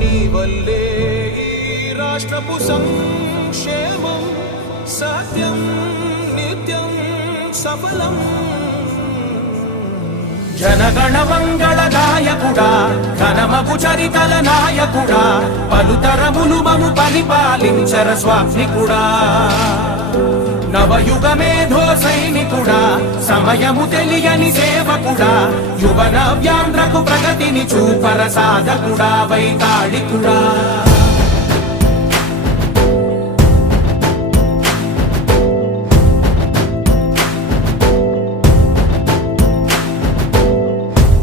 నీ వల్లే ఈ రాష్ట్రపు సంక్షేమం సత్యం నిత్యం సఫలం. జనగణ మంగళ నాయకుడా, ఘనమగు చరితల నాయకుడా, పలుతరములు మము పరిపాలించర స్వామికుడా. నవయుగ మేధో సైనికుడా, సమయము తెలియని సేవకుడా, యువన వ్యాంధ్రకు ప్రగతిని చూపర సాధకుడా, వైతాళికుడా.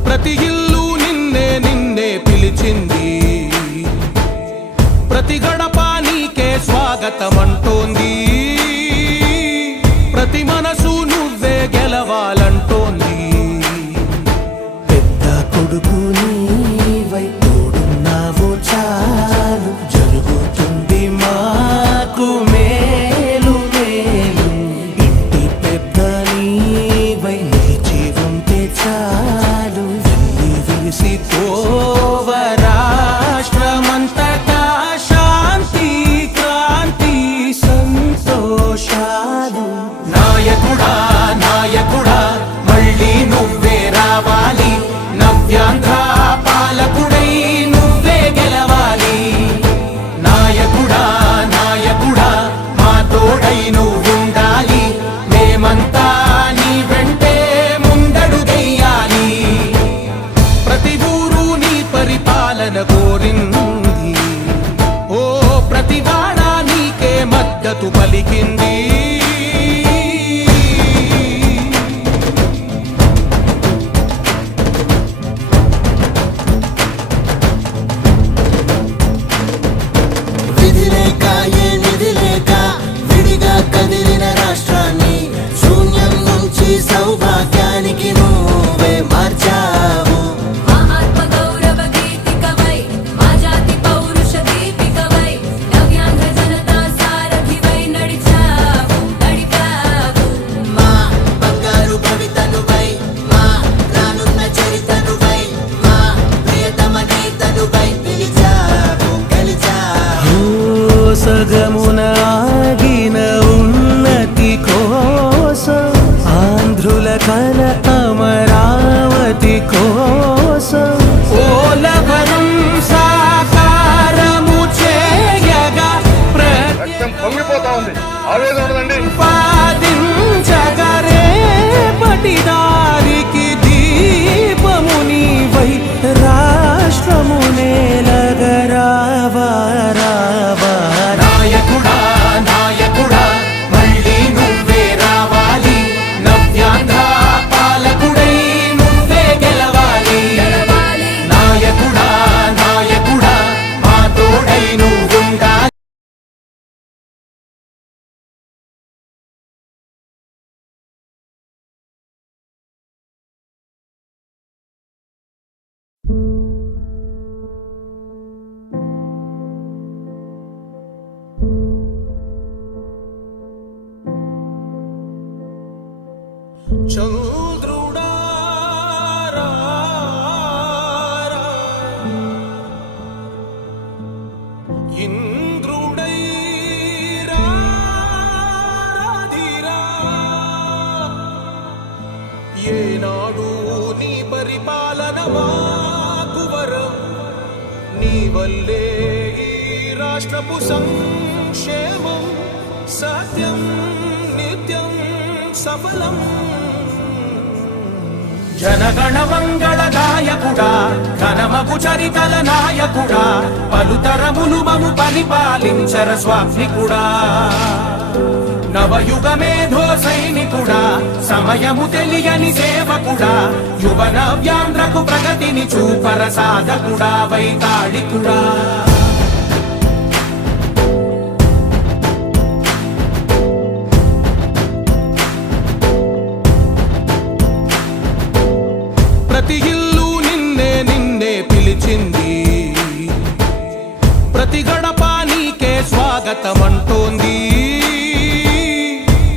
ప్రతి ఇల్లు నిన్నే నిన్నే పిలిచింది, ప్రతి గడప నీకే స్వాగతమంటోంది, ప్రతి మనసు నువ్వే గెలవాలంటోంది. పెద్ద కొడుకు నీవై తోడున్నావు చాలు, జరుగుతుంది మాకు మేలు మేలు. ఇంటి పెద్ద నీవై నిలిచి ఉంటే చాలు, వెళ్ళి విలిసి పోవ రాష్ట్రమంతటా శాంతి క్రాంతి సంతోషాలు. నాయకుడా నాయకుడా మళ్ళీ నువ్వే రావాలి, నవ్యాంధ్ర పాలకుడై నువ్వే గెలవాలి. నాయకుడా నాయకుడా మా తోడై నువ్వుండాలి, మేమంతా నీ వెంటే ముందడుగెయ్యాలి. ప్రతి ఊరు నీ పరిపాలన కోరింది, ఓ ప్రతి వాడ నీకే మద్దతు పలికింది. సౌభాగ్యానికి నువ్వే మార్చావు. మా ఆత్మ గౌరవ గీతికవై, మా జాతి పౌరుష దీపికవై, నవ్యాంధ్ర జనతా సారథివై నడిచావు నడిపావు. మా బంగారు భవితనువై, మా రానున్న చరితనువై, మా ప్రియతమ నేతనువై పిలిచావు గెలిచావు. సగమున ఆగిన ఉన్నతి కోసం, ఆంధ్రుల కల అమరావతి కోసం, పోలవరం సాకారము చేయగా పొంగిపోతా ఉంది, ఆవేదన ఉండదండి. పాదించగరే పటిదారికి దీపము నీవై, రాష్ట్రము నేలగరావా రావా. నాయకుడా నాయకుడా మళ్ళీ నువ్వే రావాలి, నవ్యాంధ్ర పాలకుడై నువ్వే గెలవాలి. నాయకుడా నాయకుడా మా తోడై నువ్వుండాలి. చంద్రుడా రా రా, ఇంద్రుడై రాధిరా. ఏనాడు నీ పరిపాలన మాకు వరం, నీ వల్లే ఈ రాష్ట్రపు సంక్షేమం సత్యం నిత్యం సఫలం. జనగణ మంగళ నాయకుడా, ఘనమగు చరితల నాయకుడా, పలుతరములు మము పరిపాలించర స్వామికుడా. నవయుగ మేధో సైనికుడా, సమయము తెలియని సేవకుడా, యువన వ్యాంధ్రకు ప్రగతిని చూపర సాధకుడా, వైతాళికుడా. ప్రతి ఇల్లు నిన్నే నిన్నే పిలిచింది, ప్రతి గడప నీకే స్వాగతమంటోంది,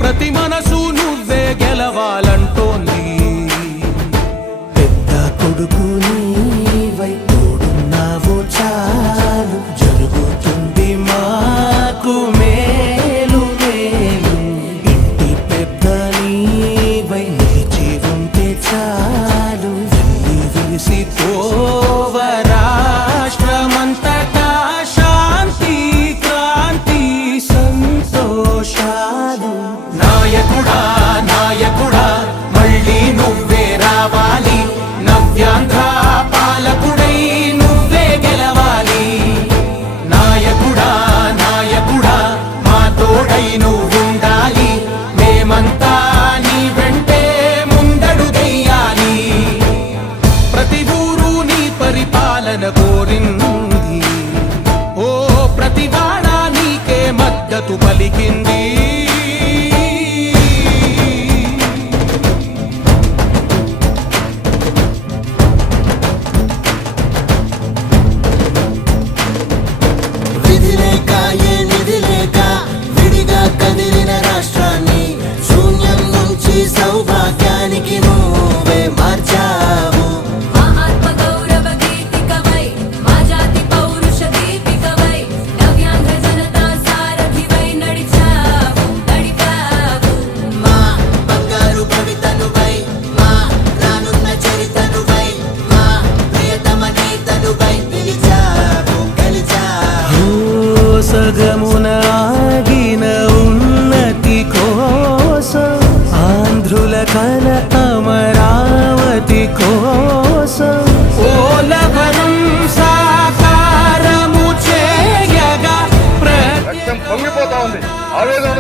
ప్రతి మనసు నువ్వే గెలవాలంటోంది. పెద్ద కొడుకు నీవై తోడున్నావు చాలు, వంతు పలికింది. విధి లేక ఏ నిధి లేక విడిగా కదిలిన రాష్ట్రాన్ని శూన్యం నుంచి సౌభాగ్యానికి నువ్వే మార్చావు. మా ఆత్మ గౌరవ గీతికవై మా జాతి పౌరుష దీపికవై నవ్యాంధ్ర జనతా సారథివై నడిచావు నడిపావు. మా బంగారు భవితనువై మా రానున్న చరితనువై మా ప్రియతమ నేతనువై పిలిచావు గెలిచావు. సగమున ఆగిన ఉన్నతి కోసం ఆంధ్రుల కల అమరావతి కోసం ఓలవరం సాకారము చేయగా రక్తం పొంగిపోతా ఉంది, ఆవేదన